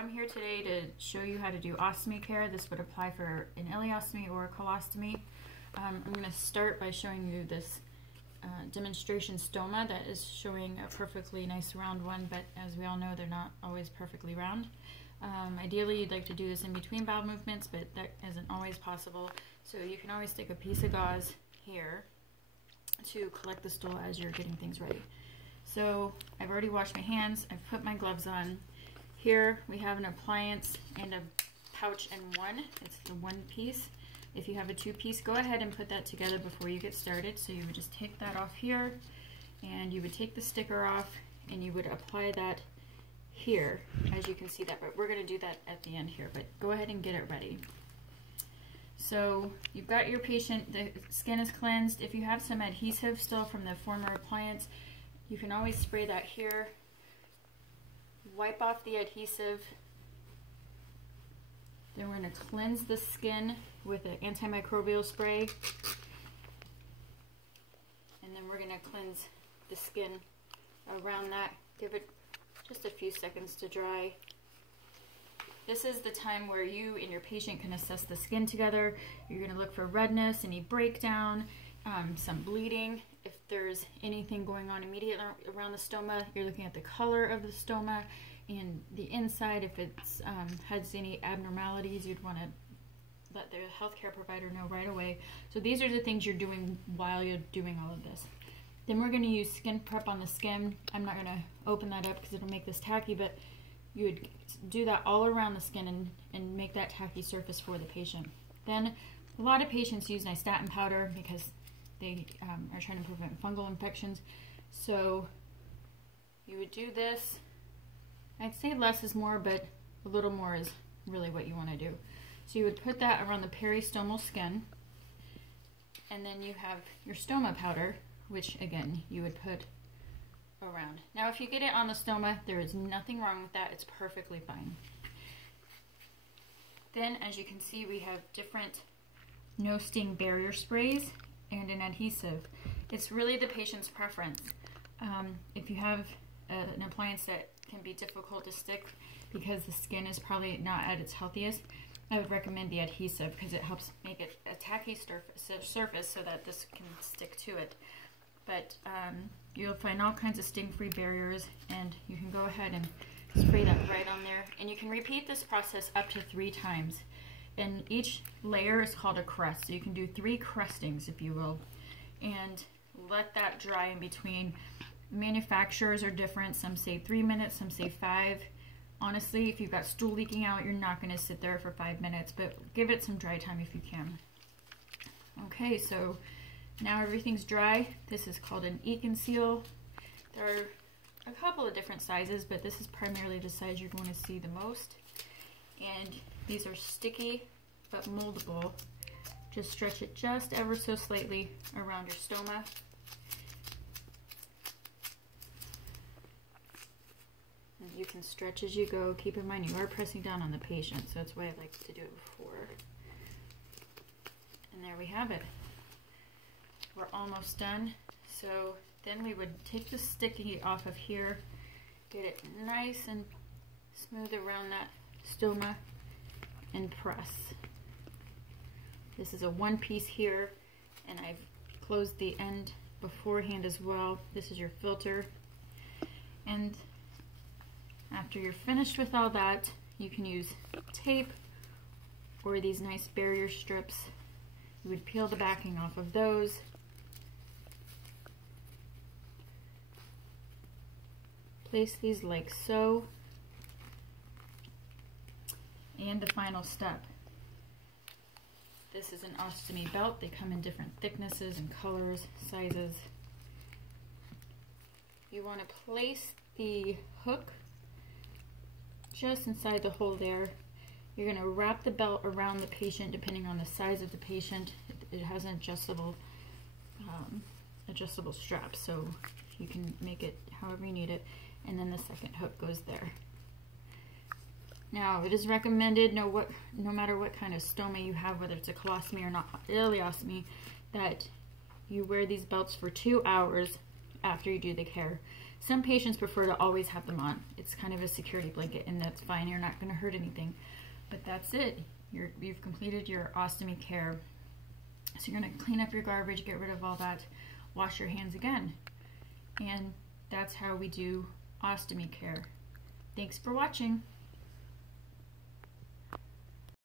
I'm here today to show you how to do ostomy care. This would apply for an ileostomy or a colostomy. I'm going to start by showing you this demonstration stoma that is showing a perfectly nice round one, but as we all know, they're not always perfectly round. Ideally, you'd like to do this in between bowel movements, but that isn't always possible. So you can always stick a piece of gauze here to collect the stool as you're getting things ready. So I've already washed my hands, I've put my gloves on. Here we have an appliance and a pouch in one. It's the one piece. If you have a two-piece, go ahead and put that together before you get started. So you would just take that off here, and you would take the sticker off, and you would apply that here, as you can see that, but we're going to do that at the end here, but go ahead and get it ready. So you've got your patient, the skin is cleansed. If you have some adhesive still from the former appliance, you can always spray that here. Wipe off the adhesive. Then we're going to cleanse the skin with an antimicrobial spray. And then we're going to cleanse the skin around that. Give it just a few seconds to dry. This is the time where you and your patient can assess the skin together. You're going to look for redness, any breakdown, some bleeding. If there's anything going on immediately around the stoma, you're looking at the color of the stoma and the inside. If it has any abnormalities, you'd want to let the healthcare provider know right away. So these are the things you're doing while you're doing all of this. Then we're going to use skin prep on the skin. I'm not going to open that up because it'll make this tacky, but you would do that all around the skin and make that tacky surface for the patient. Then a lot of patients use nystatin powder because they are trying to prevent fungal infections. So you would do this. I'd say less is more, but a little more is really what you want to do. So you would put that around the peristomal skin, and then you have your stoma powder, which again you would put around. Now if you get it on the stoma, there is nothing wrong with that. It's perfectly fine. Then, as you can see, we have different no sting barrier sprays and an adhesive. It's really the patient's preference. If you have an appliance that can be difficult to stick because the skin is probably not at its healthiest, I would recommend the adhesive because it helps make it a tacky surface so that this can stick to it. But you'll find all kinds of sting-free barriers, and you can go ahead and spray that right on there. And you can repeat this process up to 3 times. And each layer is called a crust, so you can do 3 crustings, if you will, and let that dry in between. Manufacturers are different. Some say 3 minutes, some say 5. Honestly, if you've got stool leaking out, you're not going to sit there for 5 minutes, but give it some dry time if you can. Okay, so now everything's dry. This is called an E-Conceal. There are a couple of different sizes, but this is primarily the size you're going to see the most. And these are sticky but moldable. Just stretch it just ever so slightly around your stoma. And you can stretch as you go. Keep in mind you are pressing down on the patient, so that's why I like to do it before. And there we have it. We're almost done. So then we would take the sticky off of here, get it nice and smooth around that stoma, and press. This is a one piece here, and I've closed the end beforehand as well. This is your filter. And after you're finished with all that, you can use tape or these nice barrier strips. You would peel the backing off of those. Place these like so. And the final step. This is an ostomy belt. They come in different thicknesses and colors, sizes. You want to place the hook just inside the hole there. You're going to wrap the belt around the patient depending on the size of the patient. It has an adjustable strap, so you can make it however you need it. And then the second hook goes there. Now, it is recommended, no matter what kind of stoma you have, whether it's a colostomy or not ileostomy, that you wear these belts for 2 hours after you do the care. Some patients prefer to always have them on. It's kind of a security blanket, and that's fine. You're not going to hurt anything. But that's it. You've completed your ostomy care. So you're going to clean up your garbage, get rid of all that, wash your hands again. And that's how we do ostomy care. Thanks for watching.